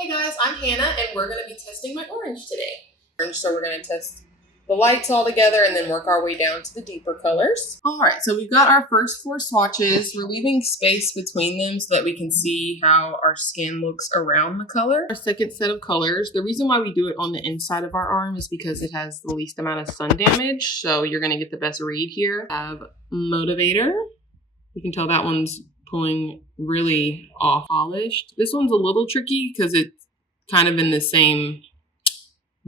Hey guys, I'm Hannah and we're going to be testing my orange today. So we're going to test the lights all together and then work our way down to the deeper colors. Alright, so we've got our first 4 swatches. We're leaving space between them so that we can see how our skin looks around the color. Our second set of colors, the reason why we do it on the inside of our arm is because it has the least amount of sun damage, so you're going to get the best read here. I have Motivator. You can tell that one's pulling really off polished. This one's a little tricky because it's kind of in the same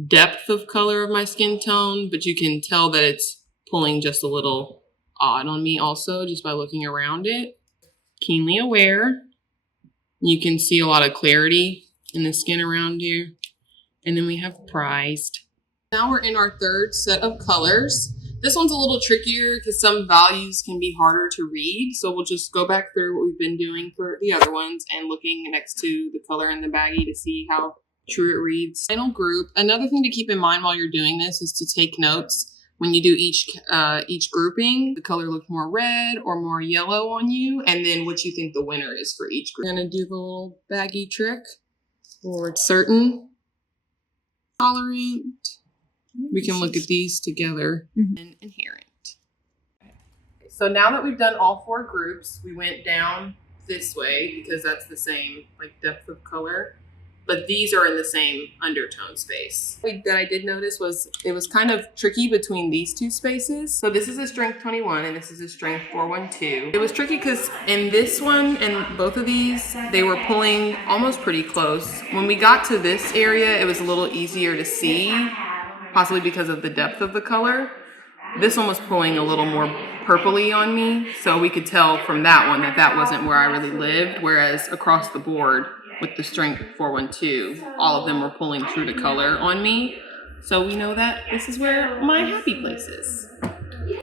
depth of color of my skin tone, but you can tell that it's pulling just a little odd on me also just by looking around it. Keenly Aware. You can see a lot of clarity in the skin around here. And then we have Prized. Now we're in our third set of colors. This one's a little trickier because some values can be harder to read. So we'll just go back through what we've been doing for the other ones and looking next to the color in the baggie to see how true it reads. Final group. Another thing to keep in mind while you're doing this is to take notes. When you do each grouping, the color looks more red or more yellow on you, and then what you think the winner is for each group. I'm gonna do the little baggie trick for certain, tolerant. We can look at these together and inherent. So now that we've done all 4 groups, we went down this way because that's the same depth of color, but these are in the same undertone space. That I did notice was it was kind of tricky between these 2 spaces. So this is a strength 21 and this is a strength 412. It was tricky because in this one and both of these, they were pulling almost pretty close. When we got to this area, it was a little easier to see, possibly because of the depth of the color. This one was pulling a little more purpley on me, so we could tell from that one that that wasn't where I really lived, whereas across the board with the strength 412, all of them were pulling true to color on me. So we know that this is where my happy place is.